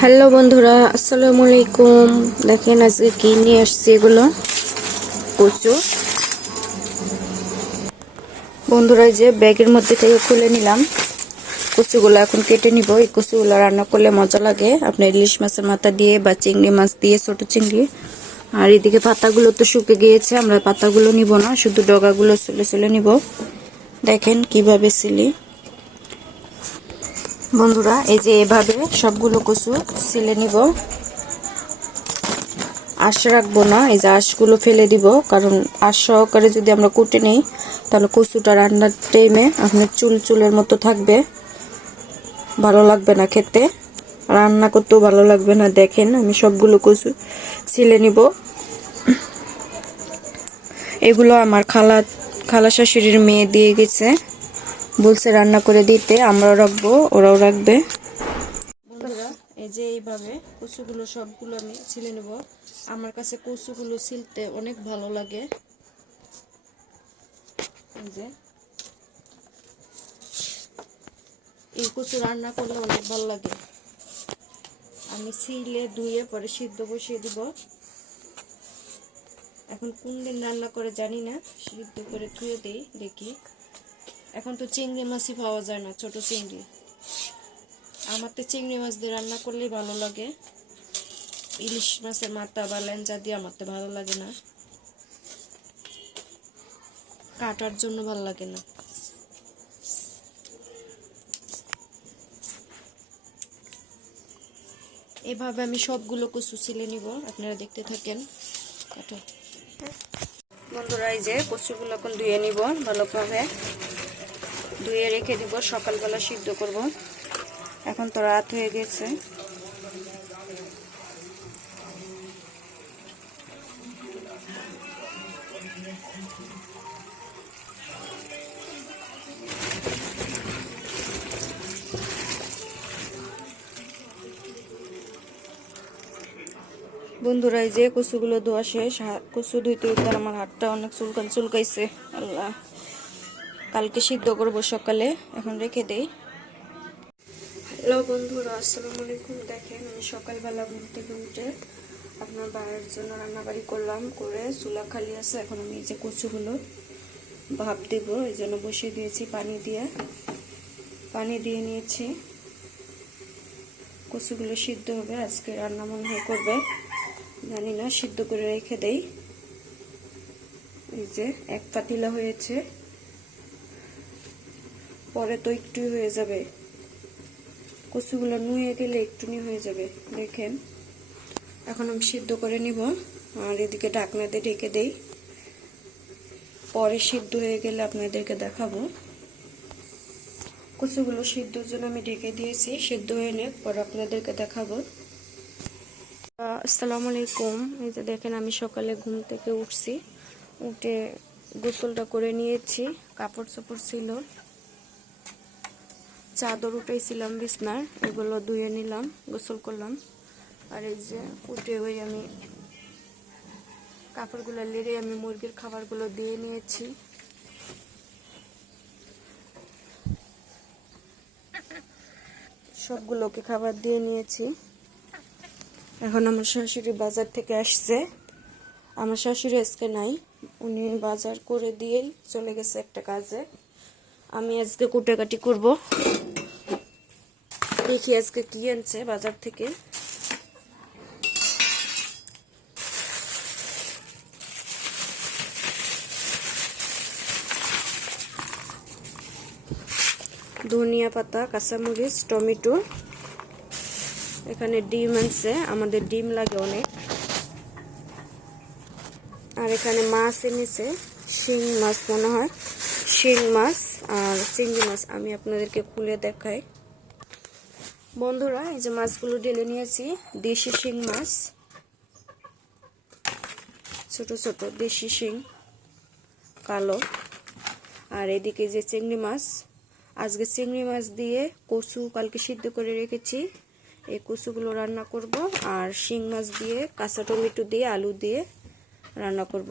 Hello বন্ধুরা, আসসালামু আলাইকুম। দেখেন আজকে কি নিয়ে আসছি, এগুলো কচু। বন্ধুরা, এই যে ব্যাগের মধ্যে থেকে খুলে নিলাম কচুগুলো। এখন কেটে নিব। এই কচুগুলো রান্না করলে মজা লাগে, আপনার ইলিশ মাছের মাথা দিয়ে বা চিংড়ি মাছ দিয়ে, ছোট চিংড়ি। আর এদিকে পাতাগুলো তো শুকে গিয়েছে, আমরা পাতাগুলো নিব না, শুধু ডগাগুলো ছুলে ছুলে নিব। দেখেন কিভাবে ছিলি। বন্ধুরা, এই যে এভাবে সবগুলো কচু ছিলে নিব। আঁশ রাখবো না, এই যে আঁশগুলো ফেলে দিব, কারণ আঁশ সহকারে যদি আমরা কুটে নিই তাহলে কচুটা রান্নার টাইমে আপনার চুলের মতো থাকবে, ভালো লাগবে না খেতে, রান্না করতেও ভালো লাগবে না। দেখেন আমি সবগুলো কচু ছিলে নিব। এগুলো আমার খালা শাশুড়ির মেয়ে দিয়ে গেছে, বলছে রান্না করে দিতে, আমরাও রাখবো, ওরাও রাখবে। বন্ধুরা, এই যে এইভাবে কচুগুলো সবগুলো আমি ছিলে নেব। আমার কাছে কচুগুলো ছিলতে অনেক ভালো লাগে। এই যে এই কচু রান্না করলে অনেক ভালো লাগে। আমি ছিলে ধুয়ে পরে সিদ্ধ বসিয়ে দিব। এখন কোন দিন রান্না করে জানি না, সিদ্ধ করে ধুয়ে দেই দেখি। এখন তো চিংড়ি মাছই পাওয়া যায় না, ছোট চিংড়ি। আমার তো চিংড়ি মাছ দিয়ে রান্না করলেই ভালো লাগে। ইলিশ মাছের মাথা বা লেঞ্জা দিয়ে আমার তো ভালো লাগে না, কাটার জন্য ভালো লাগে না। এভাবে আমি সবগুলো কচু ছিলে নিব, আপনারা দেখতে থাকেন। বন্ধুরা, এই যে কচুগুলো এখন ধুয়ে নিব, ভালোভাবে ধুয়ে রেখে দিব, সকালবেলা সিদ্ধ করব। এখন তো রাত হয়ে গেছে। বন্ধুরা, এই যে কচুগুলো ধোয়া শেষ। কচু ধুইতে ধুইতে আমার হাতটা অনেক চুলকাইছে। আল্লাহ, কালকে সিদ্ধ করব সকালে, এখন রেখে দেই। হ্যালো বন্ধুরা, আসসালামু আলাইকুম। দেখেন আমি সকালবেলা ঘুম থেকে উঠে আপনার বাইরের জন্য রান্নাবাড়ি করলাম, করে চুলা খালি আছে। এখন আমি এই যে কচুগুলো ভাপ দেব, এই জন্য বসিয়ে দিয়েছি পানি দিয়ে নিয়েছি। কচুগুলো সিদ্ধ হবে, আজকে রান্না মনে হয় করবে, জানি না, সিদ্ধ করে রেখে দেই। এই যে এক পাতিলা হয়েছে, পরে তো একটুই হয়ে যাবে, কচুগুলো নুয়ে গেলে একটুনি হয়ে যাবে। দেখেন এখন আমি সিদ্ধ করে নিব, আর এদিকে ঢাকনা দিয়ে ঢেকে দেই, পরে সিদ্ধ হয়ে গেলে আপনাদেরকে দেখাবো। কচুগুলো সিদ্ধর জন্য আমি ঢেকে দিয়েছি, সিদ্ধ হয়ে নিয়ে পরে আপনাদেরকে দেখাবো। আসসালামু আলাইকুম। এই যে দেখেন আমি সকালে ঘুম থেকে উঠছি, উঠে গোসলটা করে নিয়েছি। কাপড় চোপড় ছিল, চাদর উঠাইছিলাম বিছনার, এগুলো ধুয়ে নিলাম, গোসল করলাম। আর এই যে উঠে ওই আমি কাপড়গুলো লেড়ে আমি মুরগির খাবারগুলো দিয়ে নিয়েছি। সবগুলোকে খাবার দিয়ে নিয়েছি। এখন আমার শাশুড়ি বাজার থেকে আসছে, আমার শাশুড়ি আজকে নাই, উনি বাজার করে দিয়েই চলে গেছে একটা কাজে। আমি আজকে কুটাকাটি করব, দেখি আজকে কি আনছে বাজার থেকে। ধনিয়া পাতা, কাঁচামরিচ, টমেটো, এখানে ডিম আনছে, আমাদের ডিম লাগে অনেক। আর এখানে মাছ এনেছে, শিং মাছ মনে হয়, শিং মাছ আর চিংড়ি মাছ। আমি আপনাদেরকে খুলে দেখাই। বন্ধুরা, এই যে মাছগুলো ঢেলে নিয়েছি, দেশি শিং মাছ, ছোট ছোট দেশি শিং, কালো। আর এদিকে যে চিংড়ি মাছ, আজকে চিংড়ি মাছ দিয়ে কচু কালকে সিদ্ধ করে রেখেছি, এই কচুগুলো রান্না করব। আর শিং মাছ দিয়ে কাঁচা টমেটো দিয়ে আলু দিয়ে রান্না করব,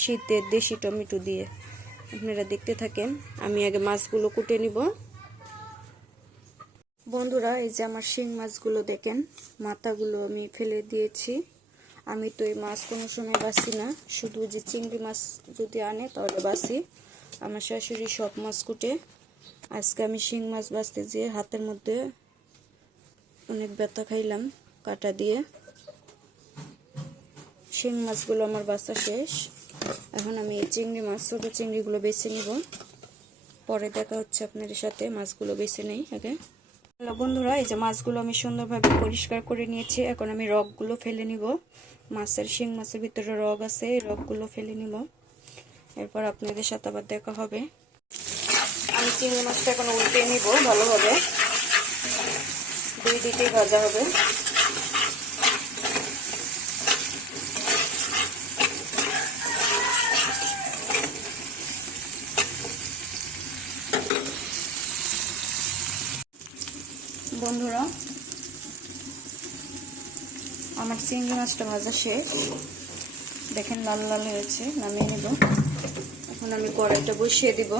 শীতের দেশি টমেটো দিয়ে। আপনারা দেখতে থাকেন, আমি আগে মাছগুলো কুটে নিব। বন্ধুরা, এই যে আমার শিং মাছগুলো দেখেন, মাথাগুলো আমি ফেলে দিয়েছি। আমি তো এই মাছ কোনো সময় বাছি না, শুধু যে চিংড়ি মাছ যদি আনে তাহলে বাছি। আমার শাশুড়ি সব মাছ কুটে। আজকে আমি শিং মাছ বাছতে যেয়ে হাতের মধ্যে অনেক ব্যথা খাইলাম কাটা দিয়ে। শিং মাছগুলো আমার বাছা শেষ। এখন আমি এই চিংড়ি মাছ, ছোটো চিংড়িগুলো বেছে নিব। পরে দেখা হচ্ছে আপনাদের সাথে। মাছগুলো বেছে নেই আগে। হ্যালো বন্ধুরা, এই যে মাছগুলো আমি সুন্দরভাবে পরিষ্কার করে নিয়েছি। এখন আমি রগগুলো ফেলে নিব। মাছের শিং মাছের ভিতরে রগ আছে, এই রগগুলো ফেলে নিব। এরপর আপনাদের সাথে আবার দেখা হবে। আমি চিংড়ি মাছটা এখন উল্টে নিব ভালোভাবে। দুই দিকেই ভাজা হবে। বন্ধুরা, আমার চিংড়ি মাছটা ভাজা শেষ। দেখেন লাল লাল হয়েছে, নামিয়ে নেব। এখন আমি কড়াইটা বসিয়ে দিব।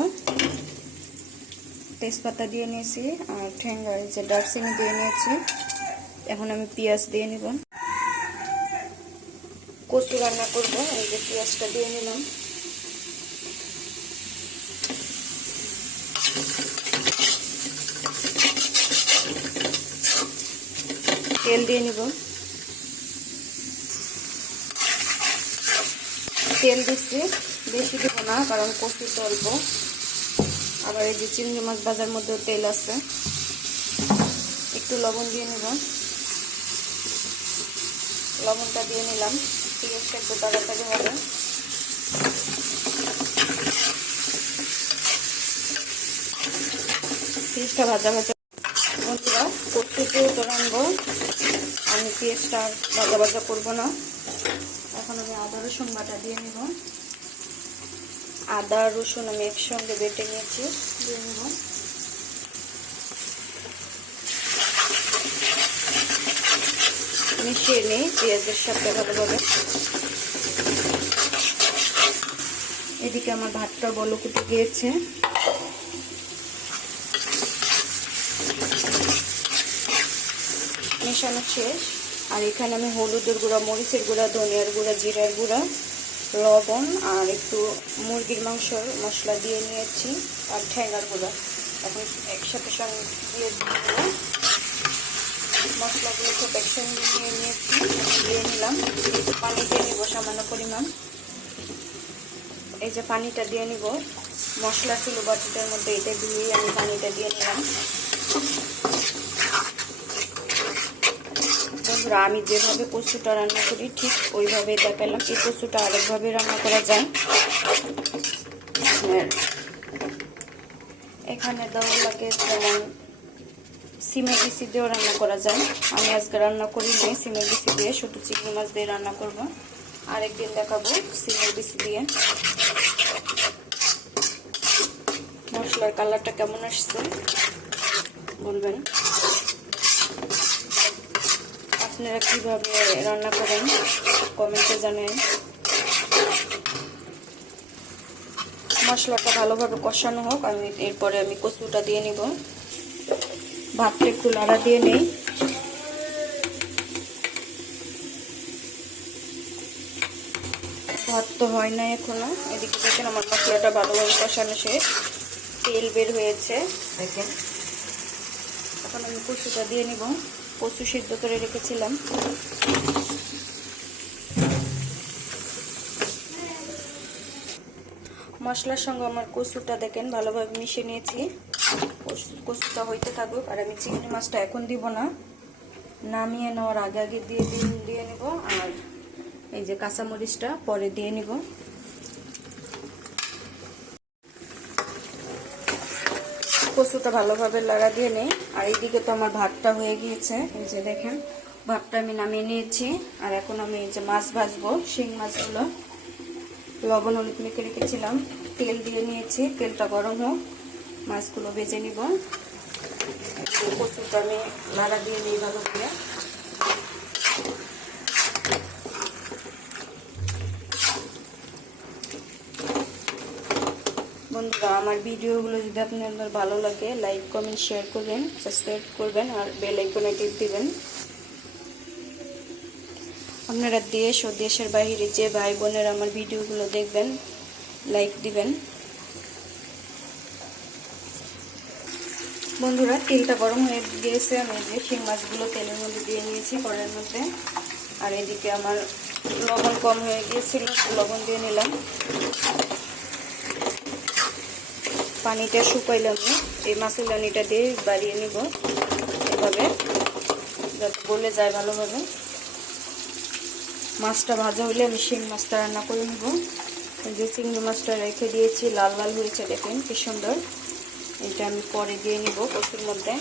তেজপাতা দিয়ে নিয়েছি আর ঠ্যাঙ্গা, এই যে দারচিনি দিয়ে নিয়েছি। এখন আমি পেঁয়াজ দিয়ে নিব। কচু রান্না করব, এই যে পেঁয়াজটা দিয়ে নিলাম। তেল দিয়ে নিব। তেল দিচ্ছি, বেশি দিব না কারণ কচু তো অল্প। আবার এই যে চিংড়ি মাছ ভাজার মধ্যেও তেল আছে। একটু লবণ দিয়ে নিব। লবণটা দিয়ে নিলাম। পেঁয়াজটা একটু তাড়াতাড়ি হবে। পেঁয়াজটা ভাজা ভাজা। বন্ধুরা, কচুতেও তো রাখবো, আমি পেঁয়াজটা ভাজা ভাজা করবো না। এখন আমি আদা রসুন বাটা দিয়ে নিব। আদা রসুন আমি একসঙ্গে বেটে নিয়েছি, দিয়ে নিব। মিশিয়ে নিই পেঁয়াজের সাথে ভালোভাবে। এদিকে আমার ভাতটা বলকুটে গিয়েছে। মেশানো শেষ। আর এখানে আমি হলুদের গুঁড়া, মরিচের গুঁড়া, ধনিয়ার গুঁড়া, জিরার গুঁড়া, লবণ আর একটু মুরগির মাংসর মশলা দিয়ে নিয়েছি আর ঠ্যাঙ্গার গুঁড়া। এখন একসাথে সঙ্গে দিয়ে দিব। মশলাগুলো খুব একসঙ্গে নিয়ে নিয়েছি, দিয়ে নিলাম। পানি দিয়ে নিব সামান্য পরিমাণ। এই যে পানিটা দিয়ে নিব। মশলা ছিল বাটিটার মধ্যে, এটা দিয়ে আমি পানিটা দিয়ে নিলাম। বন্ধুরা, আমি যেভাবে কচুটা রান্না করি ঠিক ওইভাবেই দেখালাম। এই কচুটা আরেকভাবে রান্না করা যায়। এখানে দেওয়া লাগে যেমন সিমের বিচি দিয়েও রান্না করা যায়। আমি আজকে রান্না করি নাই সিমের বিচি দিয়ে, শুধু চিংড়ি মাছ দিয়ে রান্না করব। আরেকদিন দেখাবো সিমের বিচি দিয়ে। মশলার কালারটা কেমন আসছে বলবেন। আপনারা কিভাবে রান্না করেন কমেন্টে জানেন। মশলাটা ভালোভাবে কষানো হোক, এরপরে আমি কচুটা দিয়ে নিব। ভাতটা একটু নাড়া দিয়ে নেই। ভাত তো হয় না এখনো। এদিকে দেখেন আমার মশলাটা ভালোভাবে কষানো শেষ, তেল বের হয়েছে দেখেন। এখন আমি কচুটা দিয়ে নিব। কচু সিদ্ধ করে রেখেছিলাম। মশলার সঙ্গে আমার কচুটা দেখেন ভালোভাবে মিশিয়ে নিয়েছি। কচুটা হইতে থাকুক। আর আমি চিংড়ি মাছটা এখন দিব না, নামিয়ে নেওয়ার আগে আগে দিয়ে নিব। আর এই যে কাঁচামরিচটা পরে দিয়ে নিব। কচুটা ভালোভাবে লাগা দিয়ে নেই। আর এইদিকে তো আমার ভাতটা হয়ে গিয়েছে, এই যে দেখেন ভাতটা আমি নামিয়ে নিয়েছি। আর এখন আমি এই যে মাছ ভাজবো, শিং মাছগুলো লবণ হলুদ মেখে রেখেছিলাম। তেল দিয়ে নিয়েছি, তেলটা গরম হোক, মাছগুলো ভেজে নিব। কচুটা আমি লাড়া দিয়ে নিই ভালো করে। বন্ধুরা, আমার ভিডিওগুলো যদি আপনাদের ভালো লাগে লাইক কমেন্ট শেয়ার করবেন, সাবস্ক্রাইব করবেন আর বেল আইকনে টিপ দিবেন। আপনারা দেশ ও দেশের বাইরে যে ভাই বোনেরা আমার ভিডিওগুলো দেখবেন লাইক দিবেন। বন্ধুরা তেলটা গরম হয়ে গিয়েছে, আমি যে শিং মাছগুলো তেলের মধ্যে দিয়ে নিয়েছি কড়াইয়ের মধ্যে। আর এদিকে আমার লবণ কম হয়ে গিয়েছিল, লবণ দিয়ে নিলাম। পানিটা শুকাইলাম, এই মাছের পানিটা দিয়ে বাড়িয়ে নিব এভাবে, যাতে গলে যায় ভালোভাবে। মাছটা ভাজা হলে আমি শিং মাছটা রান্না করে নেব। যে চিংড়ি মাছটা রেখে দিয়েছি লাল লাল হয়েছে, দেখেন কি সুন্দর। এটা আমি পরে দিয়ে নিব কচুর মধ্যে।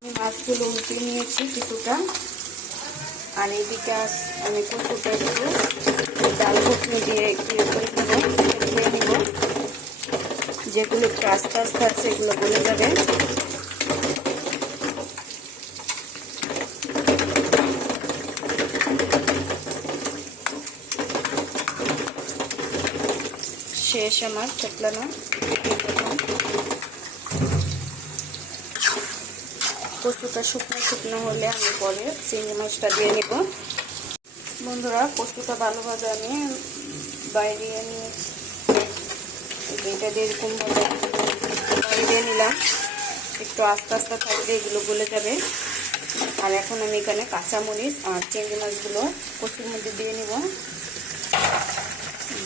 আমি মাছগুলো উল্টে নিয়েছি কিছুটা, আর এইদিকে আমি কচুটা একটু ডাল ঘুটনি দিয়ে একটু করে ধুয়ে নিব। যেগুলো একটু আস্তে আস্তে আছে এগুলো গলে যাবে। শেষ আমার চটলানো। কচুটা শুকনো শুকনো হলে আমি পরে চিংড়ি মাছটা দিয়ে নেব। বন্ধুরা কচুটা ভালোভাবে আমি বাইরে নিয়েছি, এটা দিয়ে এরকমভাবে বাইরে নিলাম। একটু আস্তে আস্তে থাকলে এগুলো গলে যাবে। আর এখন আমি এখানে কাঁচামরিচ আর চিংড়ি মাছগুলো কচুর মধ্যে দিয়ে নিব,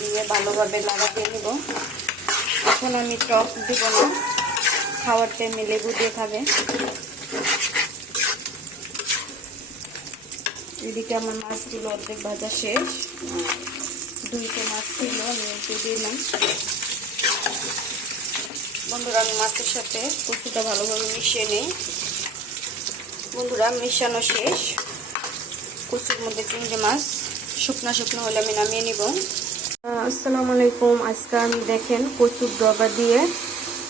দিয়ে ভালোভাবে লাগা দিয়ে নিব। এখন আমি টক দিব না, খাওয়ার টাইমে লেবু দিয়ে খাবে। এদিকে আমার মাছগুলো অর্ধেক ভাজা শেষ, দুইটা মাছ ছিল আমি একটু দিলাম। বন্ধুরা আমি মাছের সাথে কচুটা ভালোভাবে মিশিয়ে নিই। বন্ধুরা মিশানো শেষ, কচুর মধ্যে চিংড়ি মাছ শুকনো শুকনো হলে আমি নামিয়ে নিব। আসসালামু আলাইকুম। আজকে আমি দেখেন কচুর ডগা দিয়ে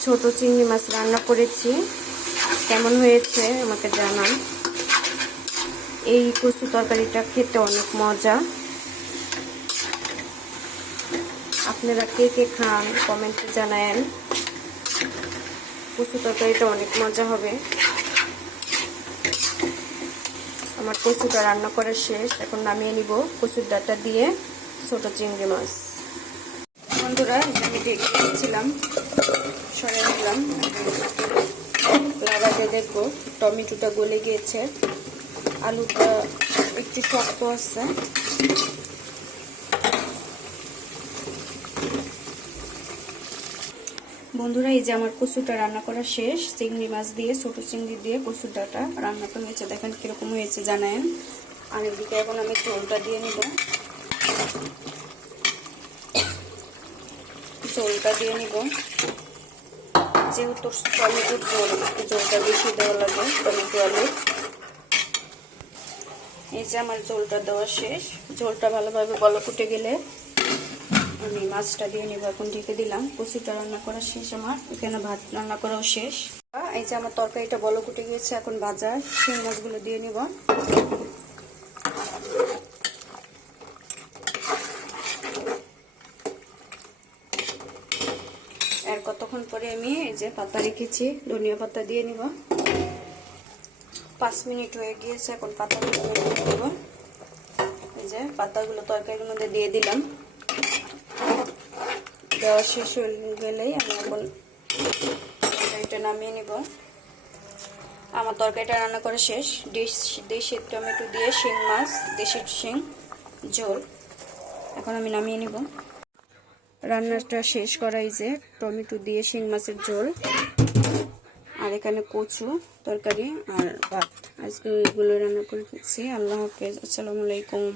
ছোট চিংড়ি মাছ রান্না করেছি। কেমন হয়েছে আমাকে জানান। এই কচু তরকারিটা খেতে অনেক মজা। আপনারা কে কে খান কমেন্টে জানায়েন। কচু তরকারিটা অনেক মজা হবে। আমার কচুটা রান্না করা শেষ, এখন নামিয়ে নিব কচুর ডাঁটা দিয়ে ছোট চিংড়ি মাছ। বন্ধুরা আমি ঢেকে দিয়েছিলাম, সরে নিলাম। লাগাতে দেখবো টমেটোটা গলে গিয়েছে, আলুটা একটু শক্ত আছে। বন্ধুরা এই যে আমার কচুটা রান্না করা শেষ, চিংড়ি মাছ দিয়ে ছোট চিংড়ি দিয়ে কচুর ডাঁটা রান্না করা হয়েছে। দেখেন কিরকম হয়েছে জানায়েন। আর এদিকে এখন আমি ঝোলটা দিয়ে নিব, ঝোলটা দিয়ে নিব। যেহেতু টমেটোর ঝোল, একটু ঝোলটা বেশি দেওয়া লাগে টমেটো আলু। এই যে আমার ঝোলটা দেওয়া শেষ, ঝোলটা ভালোভাবে বলক উঠে গেলে আমি মাছটা দিয়ে নিব। এখন ঢেকে দিলাম। কচুটা রান্না করা শেষ, আমার এখানে ভাত রান্না করাও শেষ। এই যে আমার তরকারিটা বলক উঠে গিয়েছে, এখন ভাজা শিং মাছগুলো দিয়ে নিব। আর কতক্ষণ পরে আমি এই যে পাতা রেখেছি, ধনিয়া পাতা দিয়ে নিব। 5 মিনিট হয়ে গিয়েছে, এখন পাতাগুলো দিয়ে নিব। এই যে পাতাগুলো তরকারির মধ্যে দিয়ে দিলাম। দেওয়া শেষ হয়ে গেলেই আমি এখন তরকারিটা নামিয়ে নিব। আমার তরকারিটা রান্না করা শেষ। দেশি টমেটো দিয়ে শিং মাছ, দেশি শিং ঝোল, এখন আমি নামিয়ে নিব। রান্নাটা শেষ করাই যে টমেটো দিয়ে শিং মাছের ঝোল, আর এখানে কচু তরকারি আর ভাত। আজকে এগুলো রান্না করেছি। আল্লাহ হাফেজ, আসসালামু আলাইকুম।